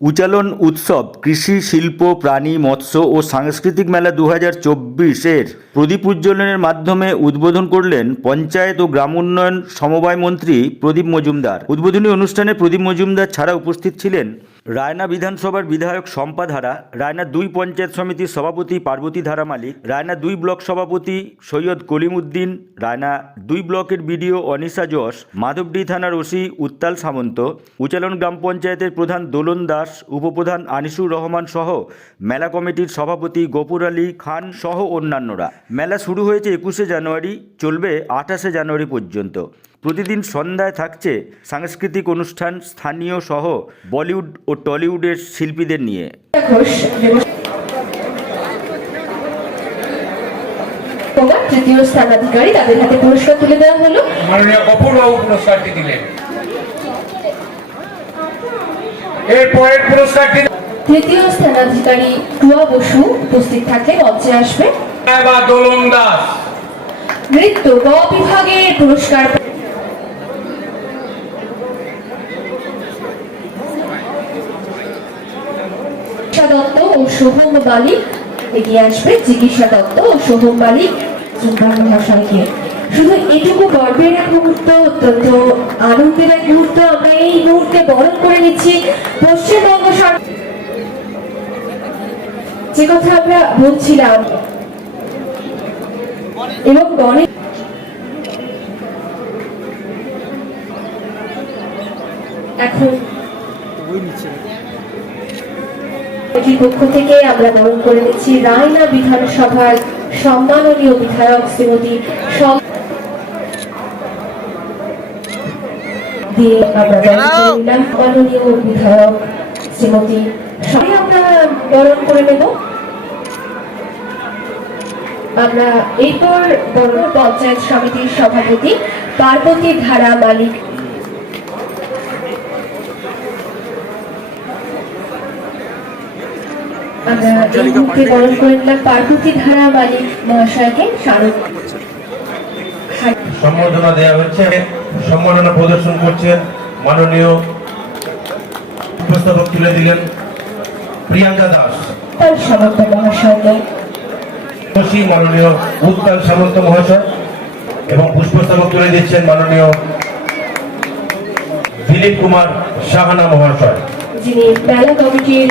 উচালন উৎসব কৃষি, শিল্প, প্রাণী, মৎস্য ও সাংস্কৃতিক মেলা দু হাজার চব্বিশের প্রদীপ উজ্জ্বলনের মাধ্যমে উদ্বোধন করলেন পঞ্চায়েত ও গ্রাম উন্নয়ন সমবায় মন্ত্রী প্রদীপ মজুমদার। উদ্বোধনী অনুষ্ঠানে প্রদীপ মজুমদার ছাড়া উপস্থিত ছিলেন রায়না বিধানসভার বিধায়ক শম্পা ধারা, রায়না দুই পঞ্চায়েত সমিতির সভাপতি পার্বতী ধারা মালিক, রায়না দুই ব্লক সভাপতি সৈয়দ কলিম উদ্দিন রায়না দুই ব্লকের বিডিও অনিশা যশ, মাধবডি থানার ওসি উত্তাল সামন্ত, উচালন গ্রাম পঞ্চায়েতের প্রধান দোলন দাস, উপপ্রধান আনিসুর রহমান সহ মেলা কমিটির সভাপতি গফুর আলী খান সহ অন্যান্যরা। মেলা শুরু হয়েছে একুশে জানুয়ারি, চলবে আঠাশে জানুয়ারি পর্যন্ত। প্রতিদিন সন্ধ্যায় থাকছে সাংস্কৃতিক অনুষ্ঠান স্থানীয় সহ বলিউড ও টলিউডের শিল্পীদের নিয়ে। তৃতীয় স্থানাধিকারী তাদের হাতে পুরস্কার তুলে দেওয়া হলো। মাননীয় পুরস্কারটি দিলেন। পুরস্কারটি তৃতীয় স্থানাধিকারী টুয়া বসু উপস্থিত থাকলে মঞ্চে আসবে। দোলন দাস। নৃত্য গ বিভাগের পুরস্কার চিকিৎসা দত্ত ও সোহম মালিক এগিয়ে আসবে। চিকিৎসা দত্ত ও মালিক চুম্বন মহাশয়কে শুধু এটুকু গর্বের এক মুহূর্ত, অত্যন্ত আনন্দের এক মুহূর্ত। আমরা এই মুহূর্তে বরণ করে নিচ্ছি পশ্চিমবঙ্গ সরকার। যে কথা আমরা বলছিলাম, এবং গণেশ এখন এটির পক্ষ থেকে আমরা বরণ করে নিচ্ছি। রায়না বিধানসভার সম্মাননীয় বিধায়ক শ্রীমতী দিয়ে আমরা বরণ নিলাম। বিধায়ক শ্রীমতী সবাই আমরা বরণ করে নেব। আমরা এরপর বড় পঞ্চায়েত সমিতির সভাপতি পার্বতী ধারা মালিক আমরা এই মুহূর্তে বরণ করে হচ্ছে সম্মাননা প্রদর্শন করছেন মাননীয় উপস্থাপক তুলে দিলেন প্রিয়াঙ্কা দাস। সমর্থ মহাশয়কে মাননীয় উত্তাল সামন্ত মহাশয় এবং পুষ্পস্তবক তুলে দিচ্ছেন মাননীয় দিলীপ কুমার সাহানা মহাশয়। যিনি মেলা কমিটির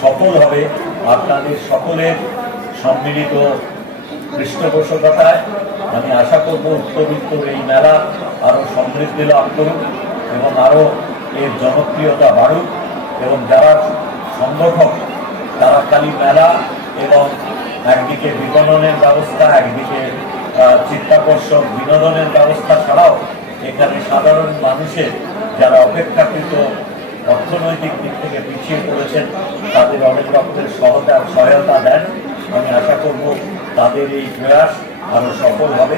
সফল হবে আপনাদের সকলের সম্মিলিত পৃষ্ঠপোষকতায় আমি আশা করব উত্তরোত্তর এই মেলা আরও সমৃদ্ধি লাভ করুক এবং আরও এর জনপ্রিয়তা বাড়ুক এবং যারা সংগঠক, তারা খালি মেলা এবং একদিকে বিপণনের ব্যবস্থা, একদিকে চিত্তাকর্ষক বিনোদনের ব্যবস্থা ছাড়াও এখানে সাধারণ মানুষের যারা অপেক্ষাকৃত অর্থনৈতিক দিক থেকে পিছিয়ে পড়েছেন তাদের অনেক রকমের সহায়তা সহায়তা দেন। আমি আশা করব তাদের এই প্রয়াস আরও সফল হবে।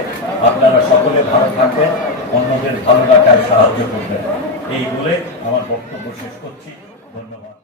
আপনারা সকলে ভালো থাকবেন, অন্যদের ভালো রাখায় সাহায্য করবেন। এই বলে আমার বক্তব্য শেষ করছি। ধন্যবাদ।